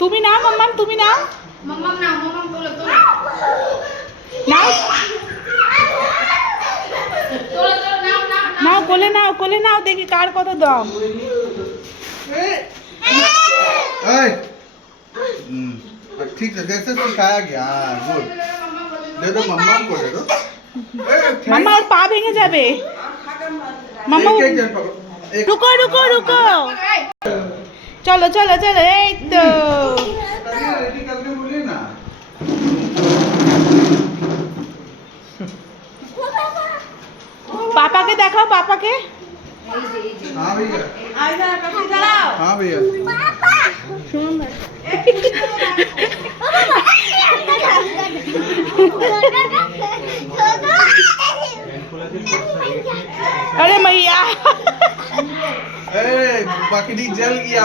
তুমি নাও মাম্মাম, তুমি নাও নাও নাও, কোলে নাও, কোলে নাও, দেখি কার কত দম। ठीक है, जैसे सिखाया गया। गुड, दे दो मम्मा को, दे दो। মাম্মা ওর পা ভেঙে যাবে। মাম্মা एक जन पकड़ो। রুকো রুকো রুকো, চলো চলো চলো, এই তো रेडी करके बोलिए ना। পাপাকে দেখাও, পাপাকে। हाँ भैया, हाँ भैया। अरे मैया ए, पकड़ी जल गया।